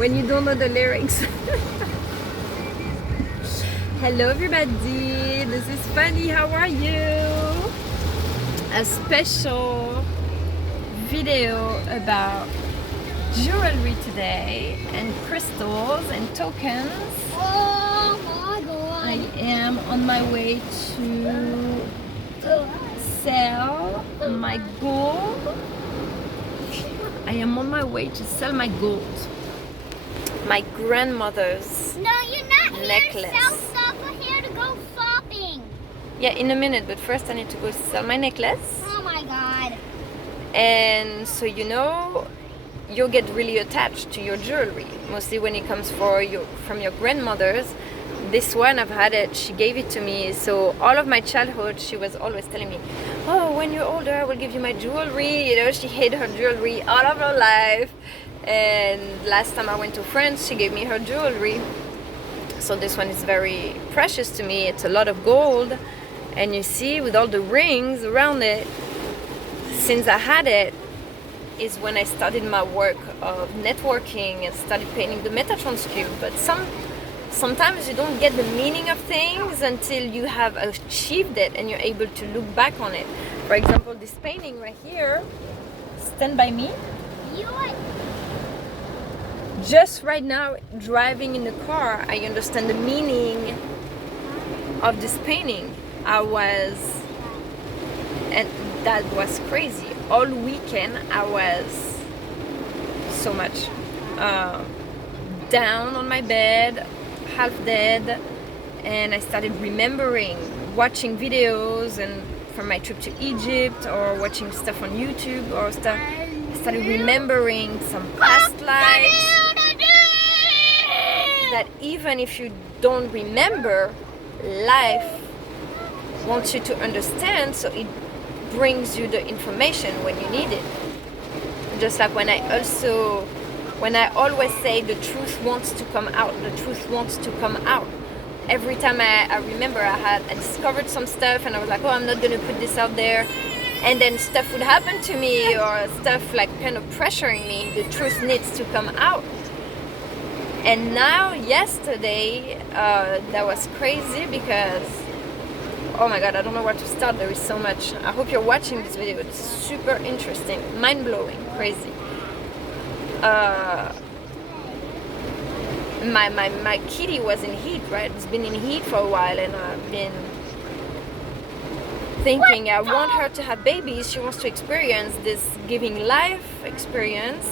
when you don't know the lyrics. Hello everybody, this is Fanny, how are you? A special video about jewelry today and crystals and tokens. Oh my god. I am on my way to sell my gold. I am on my way to sell my gold. My grandmother's No, you're not necklace. here to sell stuff. We're here to go shopping. Yeah, in a minute, but first I need to go sell my necklace. Oh my god. And so you'll get really attached to your jewelry, mostly when it comes from your grandmother's. This one, I've had it, she gave it to me, so all of my childhood she was always telling me, oh, when you're older I will give you my jewelry. She hid her jewelry all of her life, and last time I went to France she gave me her jewelry. So this one is very precious to me. It's a lot of gold, and you see, with all the rings around it, since I had it is when I started my work of networking and started painting the Metatrons cube. But sometimes you don't get the meaning of things until you have achieved it and you're able to look back on it. For example, this painting right here, Stand By Me. Just right now, driving in the car, I understand the meaning of this painting. And that was crazy. All weekend I was so much down on my bed, half dead, and I started remembering, watching videos and from my trip to Egypt, or watching stuff on YouTube or stuff. I started remembering some past lives that even if you don't remember, life wants you to understand, so it brings you the information when you need it. Just like when I always say the truth wants to come out, the truth wants to come out. Every time I remember I discovered some stuff and I was like, oh, I'm not going to put this out there, and then stuff would happen to me, or stuff like kind of pressuring me, the truth needs to come out. And now, yesterday, that was crazy because, oh my god, I don't know where to start. There is so much. I hope you're watching this video. It's super interesting, mind-blowing, crazy. My kitty was in heat, right? It's been in heat for a while, and I've been thinking I want her to have babies. She wants to experience this giving life experience.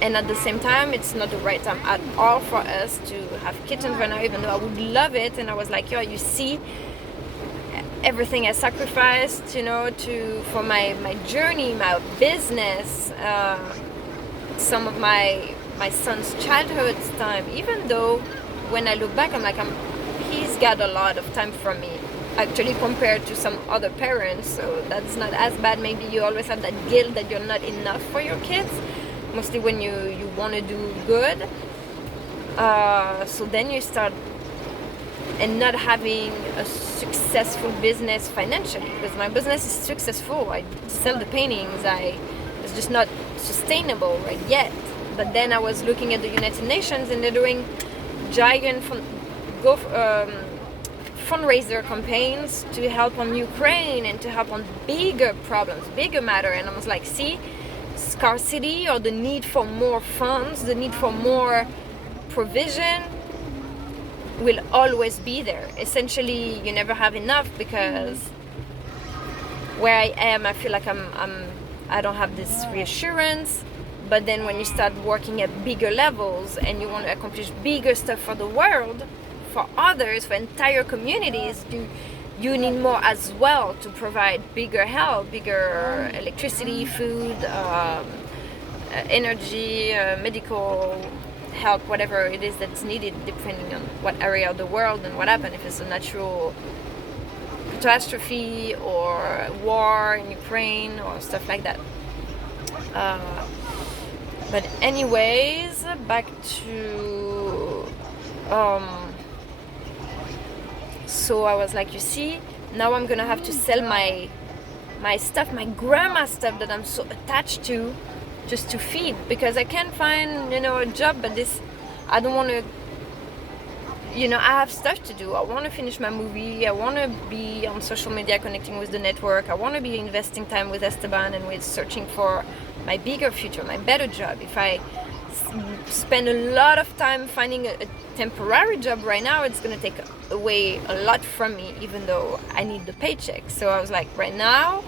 And at the same time, it's not the right time at all for us to have kittens right now, even though I would love it. And I was like, yo, you see everything I sacrificed, for my journey, my business, some of my son's childhood time. Even though when I look back, I'm like, he's got a lot of time from me, actually, compared to some other parents. So that's not as bad. Maybe you always have that guilt that you're not enough for your kids, mostly when you want to do good. So then you start and not having a successful business financially, because my business is successful. I sell the paintings. It's just not sustainable right yet. But then I was looking at the United Nations, and they're doing giant fundraiser campaigns to help on Ukraine and to help on bigger problems, bigger matter. And I was like, see, scarcity, or the need for more funds, the need for more provision will always be there. Essentially, you never have enough, because where I am, I feel like I don't have this reassurance. But then when you start working at bigger levels and you want to accomplish bigger stuff for the world, for others, for entire communities, you need more as well to provide bigger help, bigger electricity, food, energy, medical help, whatever it is that's needed, depending on what area of the world and what happened, if it's a natural catastrophe or war in Ukraine or stuff like that. But anyways, back to so I was like, you see, now I'm gonna have to sell my stuff, my grandma stuff that I'm so attached to, just to feed, because I can't find, a job, but I don't want to, I have stuff to do. I want to finish my movie. I want to be on social media connecting with the network. I want to be investing time with Esteban and with searching for my bigger future, my better job. If I spend a lot of time finding a temporary job right now, it's going to take away a lot from me, even though I need the paycheck. So I was like, right now,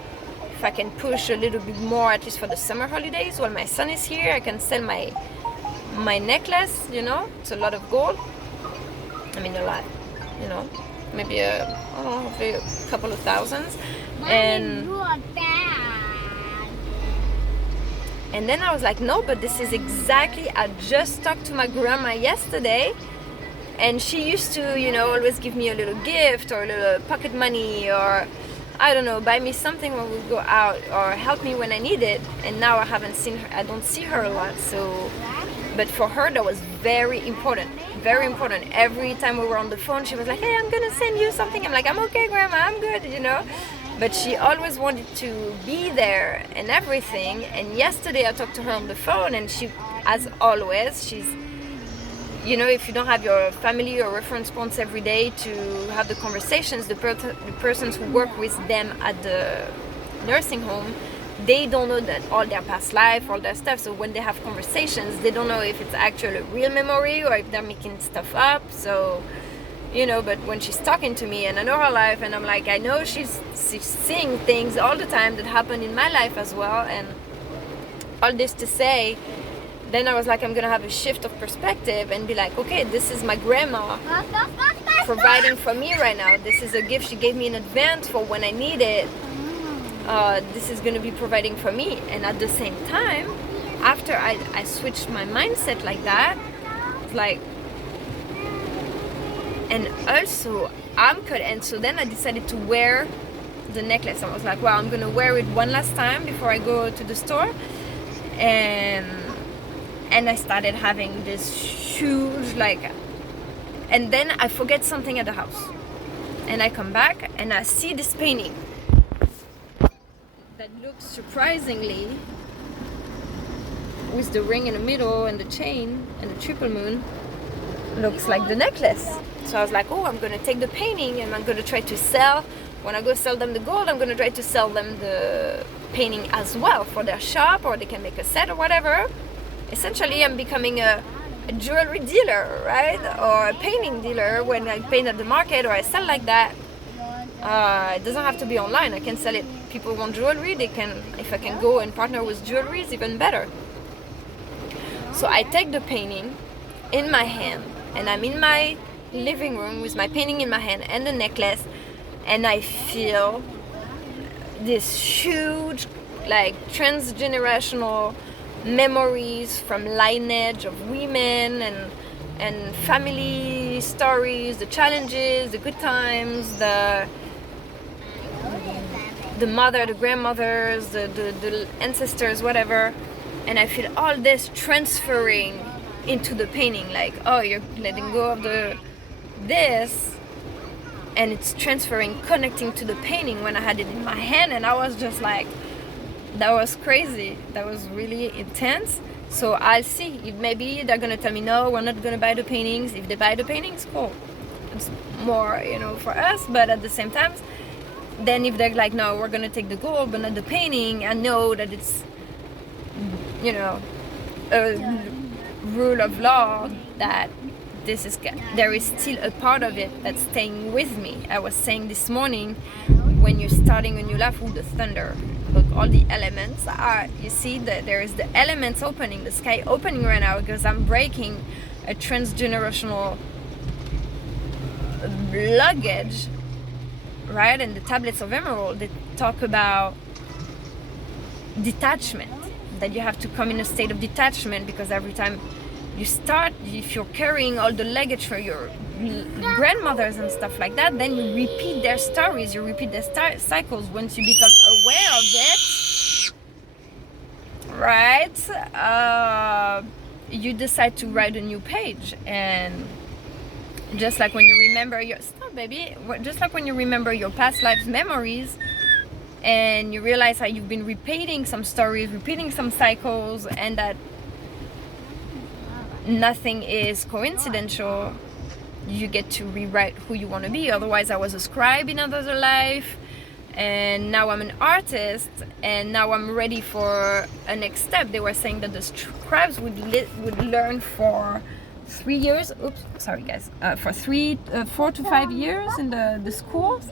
if I can push a little bit more, at least for the summer holidays, while my son is here, I can sell my necklace, it's a lot of gold. I mean, a lot, maybe a couple of thousands. And then I was like, no, but this is exactly, I just talked to my grandma yesterday, and she used to, always give me a little gift or a little pocket money, or I don't know, buy me something when we go out, or help me when I need it. And now I haven't seen her, I don't see her a lot. So, but for her, that was very important. Very important. Every time we were on the phone, she was like, hey, I'm gonna send you something. I'm like, I'm okay, Grandma, I'm good, But she always wanted to be there and everything. And yesterday I talked to her on the phone, and she, as always, she's, if you don't have your family or reference points every day to have the conversations, the persons who work with them at the nursing home, they don't know that all their past life, all their stuff. So when they have conversations, they don't know if it's actually a real memory or if they're making stuff up. So, but when she's talking to me and I know her life, and I'm like, I know she's seeing things all the time that happen in my life as well. And all this to say, then I was like, I'm going to have a shift of perspective and be like, okay, this is my grandma providing for me right now. This is a gift she gave me in advance for when I need it. This is going to be providing for me. And at the same time, after I switched my mindset like that, it's like, and also I'm cut. And so then I decided to wear the necklace. I was like, well, I'm going to wear it one last time before I go to the store. And I started having this huge, and then I forget something at the house. And I come back and I see this painting that looks surprisingly, with the ring in the middle and the chain and the triple moon, looks like the necklace. So I was like, oh, I'm going to take the painting and I'm going to try to sell. When I go sell them the gold, I'm going to try to sell them the painting as well for their shop, or they can make a set or whatever. Essentially, I'm becoming a jewelry dealer, right? Or a painting dealer when I paint at the market or I sell like that. It doesn't have to be online. I can sell it. People want jewelry, they can, if I can go and partner with jewelry, it's even better. So I take the painting in my hand and I'm in my living room with my painting in my hand and the necklace, and I feel this huge, transgenerational memories from lineage of women and family stories, the challenges, the good times, the mother, the grandmothers, the ancestors, whatever. And I feel all this transferring into the painting, oh, you're letting go of this, and it's transferring, connecting to the painting when I had it in my hand. And I was just like, that was crazy. That was really intense. So I'll see if maybe they're gonna tell me, no, we're not gonna buy the paintings. If they buy the paintings, cool. It's more, for us. But at the same time, then if they're like, no, we're gonna take the gold but not the painting, I know that it's, a rule of law that there is still a part of it that's staying with me. I was saying this morning, when you're starting a new life with the thunder, look, all the elements are, you see that there is the elements opening, the sky opening right now, because I'm breaking a transgenerational luggage, right? And the tablets of emerald, they talk about detachment, that you have to come in a state of detachment, because every time you start, if you're carrying all the luggage for your grandmothers and stuff like that, then you repeat their stories, you repeat their cycles. Once you become aware of it, right, you decide to write a new page. And just like when you remember just like when you remember your past lives memories, and you realize how you've been repeating some stories, repeating some cycles, and that nothing is coincidental. You get to rewrite who you want to be. Otherwise, I was a scribe in another life, and now I'm an artist, and now I'm ready for a next step. They were saying that the scribes would learn for 3 years. Oops, sorry guys. For 4 to 5 years in the schools,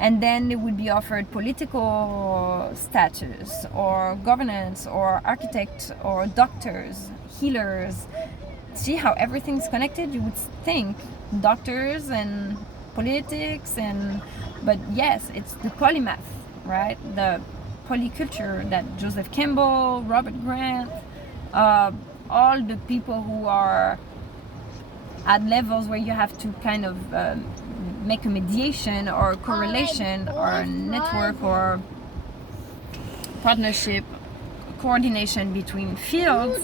and then they would be offered political status, or governance, or architects, or doctors, healers. See how everything's connected? You would think doctors and politics, but yes, it's the polymath, right? The polyculture that Joseph Campbell, Robert Grant, all the people who are at levels where you have to kind of make a mediation or correlation or a network or partnership, coordination between fields.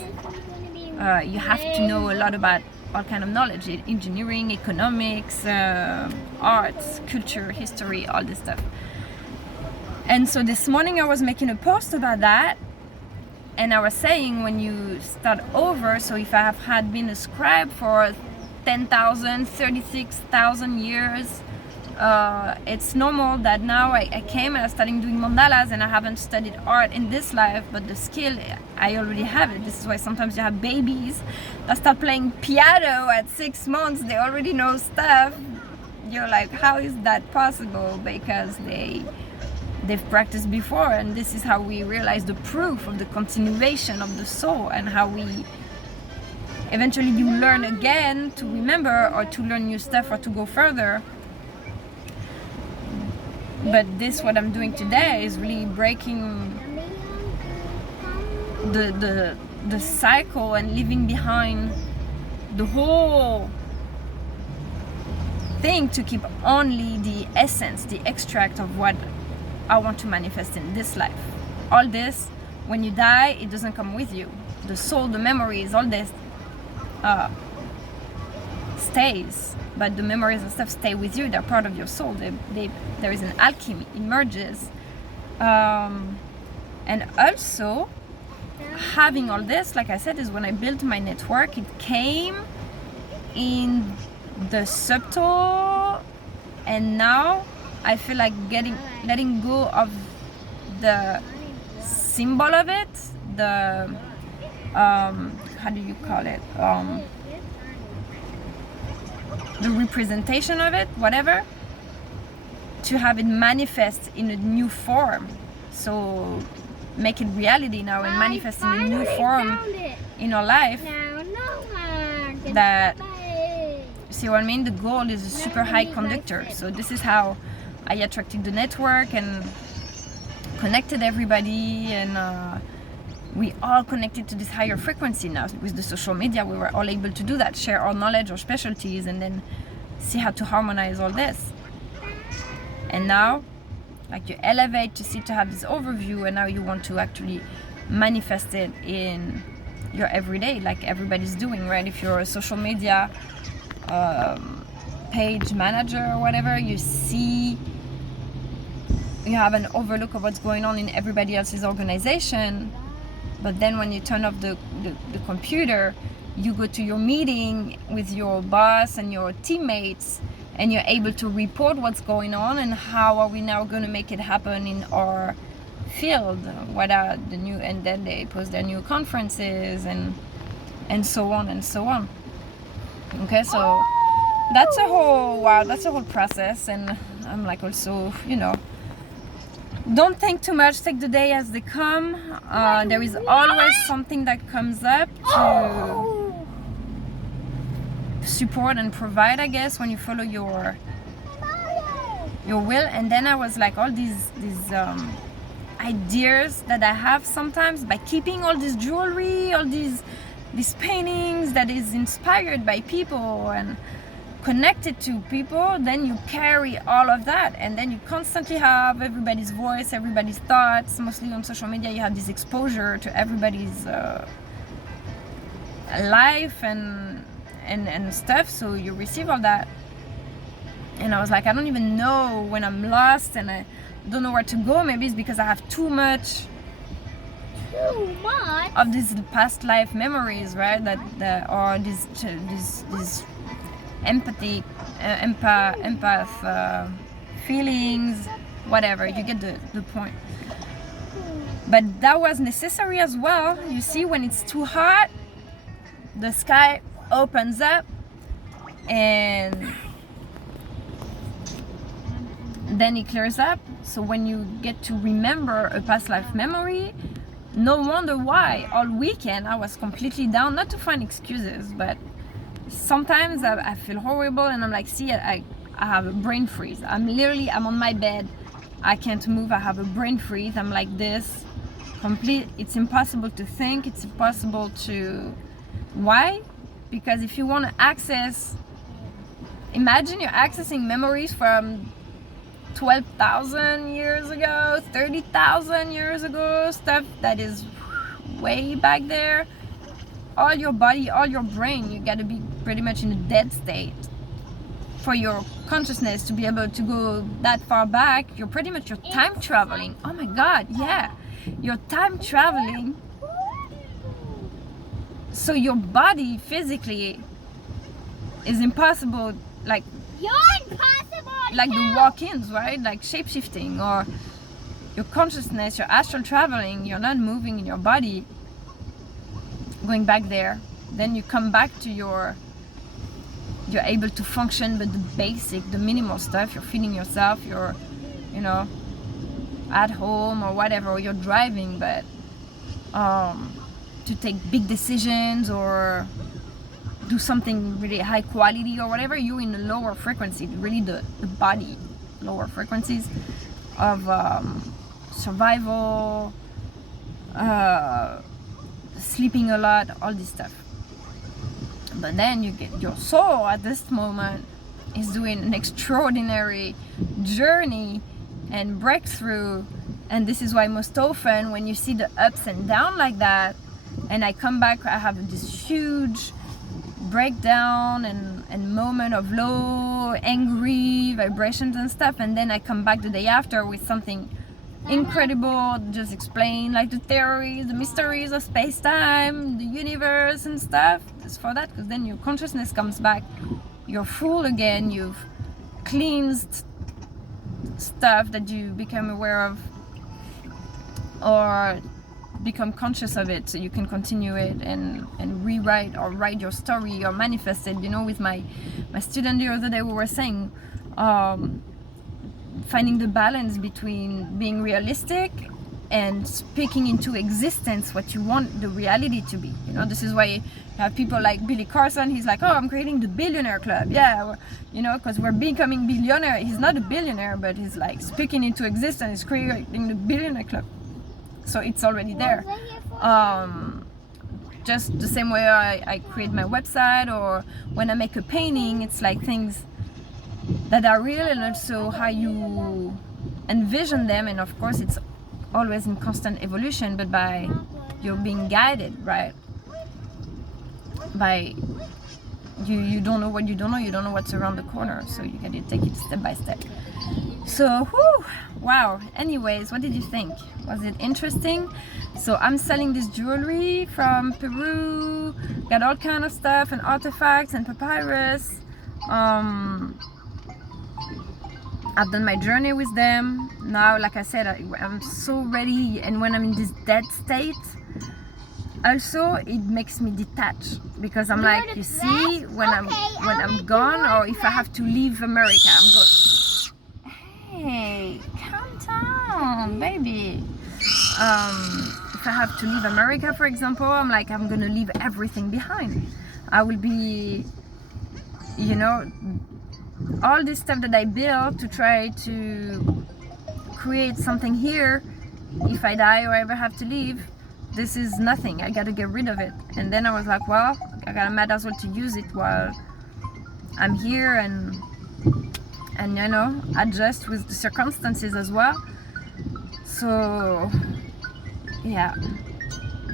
You have to know a lot about all kind of knowledge: engineering, economics, arts, culture, history, all this stuff. And so this morning I was making a post about that, and I was saying, when you start over, so if I have had been a scribe for 10,000, 36,000 years, it's normal that now I came and I started doing mandalas, and I haven't studied art in this life, but the skill, I already have it. This is why sometimes you have babies that start playing piano at 6 months. They already know stuff. You're like, how is that possible? Because they've practiced before, and this is how we realize the proof of the continuation of the soul, and how we eventually you learn again to remember, or to learn new stuff, or to go further. But this, what I'm doing today, is really breaking the cycle and leaving behind the whole thing to keep only the essence, the extract of what I want to manifest in this life. All this, when you die, it doesn't come with you. The soul, the memories, all this stays, but the memories and stuff stay with you. They're part of your soul. There is an alchemy, it merges. And also, having all this, like I said, is when I built my network, it came in the subtle, and now I feel like letting go of the symbol of it, the how do you call it, the representation of it, whatever, to have it manifest in a new form. So make it reality now, and manifest in a new form in our life. That, see what I mean? The goal is a super high conductor. So this is how I attracted the network and connected everybody, and we all connected to this higher frequency now. With the social media, we were all able to do that, share our knowledge or specialties, and then see how to harmonize all this. And now, like, you elevate to see, to have this overview, and now you want to actually manifest it in your everyday, like everybody's doing, right? If you're a social media page manager or whatever, you see, you have an overlook of what's going on in everybody else's organization. But then when you turn off the computer, you go to your meeting with your boss and your teammates, and you're able to report what's going on, and how are we now going to make it happen in our field, what are the new, and then they post their new conferences, and so on and so on. Okay, so that's a whole process. And I'm like, also, don't think too much, take the day as they come. There is always something that comes up to support and provide, I guess, when you follow your will. And then I was like, all these ideas that I have sometimes, by keeping all this jewelry, all these paintings that is inspired by people and connected to people, then you carry all of that, and then you constantly have everybody's voice, everybody's thoughts. Mostly on social media, you have this exposure to everybody's life and stuff, so you receive all that. And I was like, I don't even know when I'm lost and I don't know where to go. Maybe it's because I have too much of these past life memories, right? Or these empathy, empath feelings, whatever. You get the point. But that was necessary as well. You see, when it's too hot, the sky opens up, and then it clears up. So when you get to remember a past life memory, no wonder why all weekend I was completely down. Not to find excuses, but sometimes I feel horrible, and I'm like, see, I have a brain freeze. I'm on my bed, I can't move, I have a brain freeze. I'm like this, it's impossible to think, it's impossible to... Why? Because if you want to access, imagine you're accessing memories from 12,000 years ago, 30,000 years ago, stuff that is way back there. All your body, all your brain, you got to be pretty much in a dead state for your consciousness to be able to go that far back. You're pretty much, you're time traveling. Oh my God, yeah, you're time traveling. So your body physically is impossible, like You're impossible. Like the walk-ins, right? Like shape-shifting, or your consciousness, your astral traveling. You're not moving in your body, going back there. Then you come back to you're able to function, but the basic, the minimal stuff. You're feeding yourself. You're, at home or whatever. Or you're driving, but to take big decisions or do something really high quality or whatever, you're in a lower frequency, really the body, lower frequencies of survival, sleeping a lot, all this stuff. But then you get your soul at this moment is doing an extraordinary journey and breakthrough. And this is why most often when you see the ups and downs like that, and I come back, I have this huge breakdown and moment of low, angry vibrations and stuff, and then I come back the day after with something incredible, just explain like the theories, the mysteries of space-time, the universe and stuff. Just for that, because then your consciousness comes back, you're full again, you've cleansed stuff that you become aware of or become conscious of it, so you can continue it and rewrite or write your story or manifest it. With my student the other day, we were saying finding the balance between being realistic and speaking into existence what you want the reality to be. This is why you have people like Billy Carson. He's like, oh, I'm creating the billionaire club. Yeah, because we're becoming billionaire. He's not a billionaire, but he's like speaking into existence, creating the billionaire club. So it's already there. Just the same way I create my website, or when I make a painting, it's like things that are real, and also how you envision them. And of course it's always in constant evolution, but by you're being guided, right? By you don't know what you don't know, you don't know what's around the corner, so you gotta take it step by step. So wow, anyways, what did you think? Was it interesting? So I'm selling this jewelry from Peru, got all kind of stuff and artifacts and papyrus. I've done my journey with them. Now, like I said, I'm so ready, and when I'm in this dead state, also it makes me detach, because I'm like, you see, when I'm gone, or if I have to leave America, I'm going, hey, calm down, baby. If I have to leave America, for example, I'm like, I'm gonna leave everything behind. I will be, all this stuff that I built to try to create something here, if I die or ever have to leave, this is nothing. I gotta get rid of it. And then I was like, well, I might as well to use it while I'm here, and adjust with the circumstances as well. So yeah,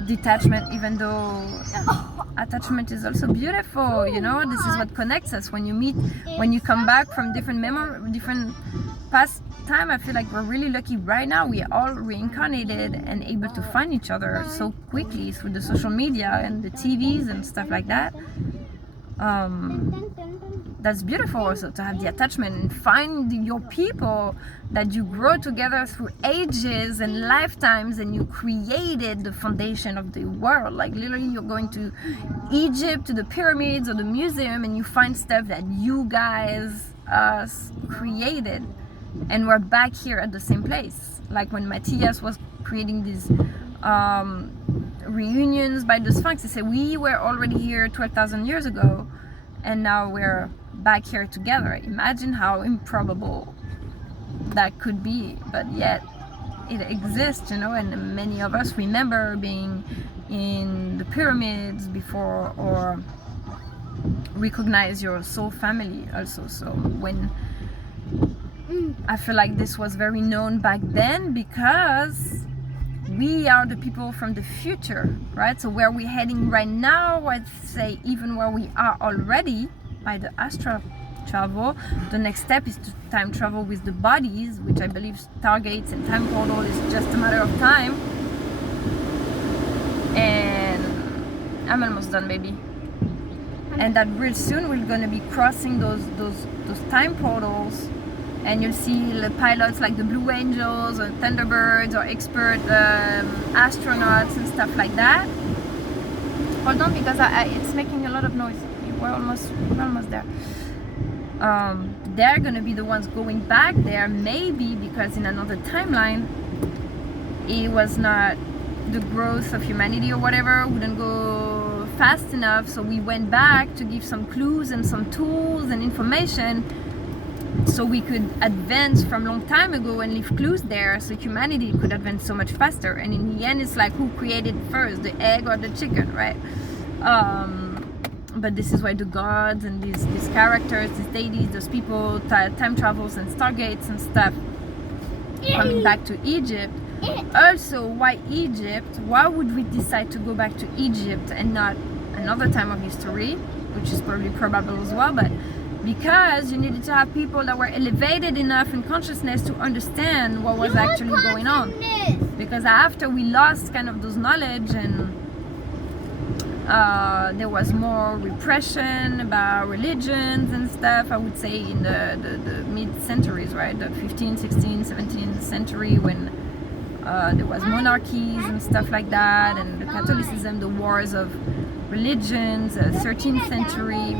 detachment, even though attachment is also beautiful. This is what connects us. When you meet, when you come back from different past time, I feel like we're really lucky right now. We are all reincarnated and able to find each other so quickly through the social media and the TVs and stuff like that. That's beautiful also, to have the attachment and find your people that you grow together through ages and lifetimes, and you created the foundation of the world. Like literally you're going to Egypt, to the pyramids or the museum, and you find stuff that you guys created, and we're back here at the same place. Like when Matthias was creating these reunions by the Sphinx, he said we were already here 12,000 years ago, and now we're back here together. Imagine how improbable that could be, but yet it exists, you know. And many of us remember being in the pyramids before, or recognize your soul family also. So when I feel like this was very known back then, because we are the people from the future, right? So where we're heading right now, I'd say even where we are already by the astral travel, the next step is to time travel with the bodies, which I believe stargates and time portal is just a matter of time. And I'm almost done, baby. And that real soon we're gonna be crossing those time portals, and you'll see the pilots like the Blue Angels or Thunderbirds or expert astronauts and stuff like that. Hold on, because it's making a lot of noise. We're almost there. They're gonna be the ones going back there, maybe because in another timeline it was not, the growth of humanity or whatever wouldn't go fast enough, so we went back to give some clues and some tools and information so we could advance from long time ago and leave clues there, so humanity could advance so much faster. And in the end it's like, who created first, the egg or the chicken, right? But this is why the gods and these characters, these deities, those people, time travels and stargates and stuff, coming back to Egypt. Also, why Egypt? Why would we decide to go back to Egypt and not another time of history, which is probably probable as well? But because you needed to have people that were elevated enough in consciousness to understand what was actually going on. Because after we lost kind of those knowledge, and there was more repression about religions and stuff, I would say in the mid-centuries, right? The 15th, 16th, 17th century, when there was monarchies and stuff like that, and the Catholicism, the wars of religions, 13th century.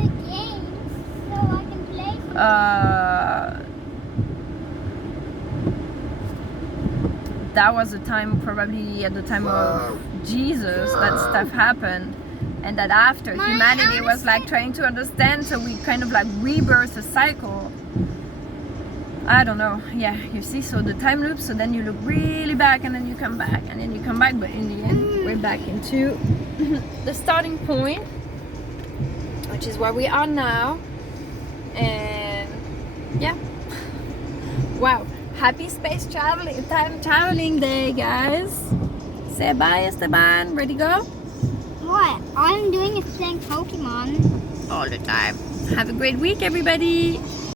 That was a time, probably at the time of Jesus, that stuff happened, and that after humanity was like trying to understand, so we kind of like rebirth a cycle. I don't know, yeah, you see, so the time loop, so then you look really back and then you come back and then you come back, but in the end we're back into the starting point, which is where we are now. And yeah, wow, happy space traveling, time traveling day, guys. Say bye, Esteban. Ready to go? What? All I'm doing is playing Pokemon all the time. Have a great week, everybody.